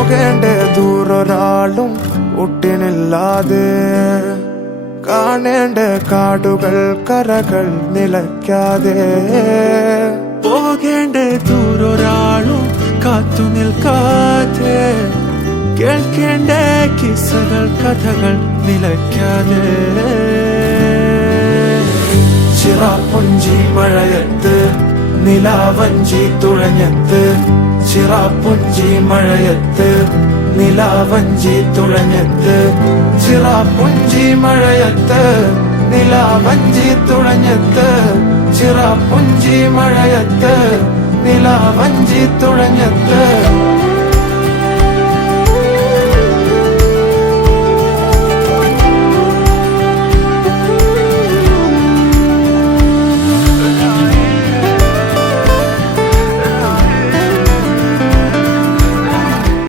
പോകേണ്ട ദൂരൊരാളും ഒട്ടിനില്ലാതെ, കാണേണ്ട കാടുകൾ കരകൾ നിലയ്ക്കാതെ, പോകേണ്ട ദൂരൊരാളും കാത്തു നിൽക്കാതെ, കേൾക്കേണ്ട കിസ്സകൾ കഥകൾ നിലയ്ക്കാതെ. ചിറാപ്പുഞ്ചി മഴയത്ത് നിലാവഞ്ചി തുഴഞ്ഞത്ത്, ചിറാപ്പുഞ്ചി മഴയത്ത് നിലാവഞ്ചി തുഴഞ്ഞത്ത്, ചിറാപ്പുഞ്ചി മഴയത്ത് നിലാവഞ്ചി തുഴഞ്ഞത്ത്, ചിറാപ്പുഞ്ചി മഴയത്ത് നിലാവഞ്ചി തുഴഞ്ഞത്ത്.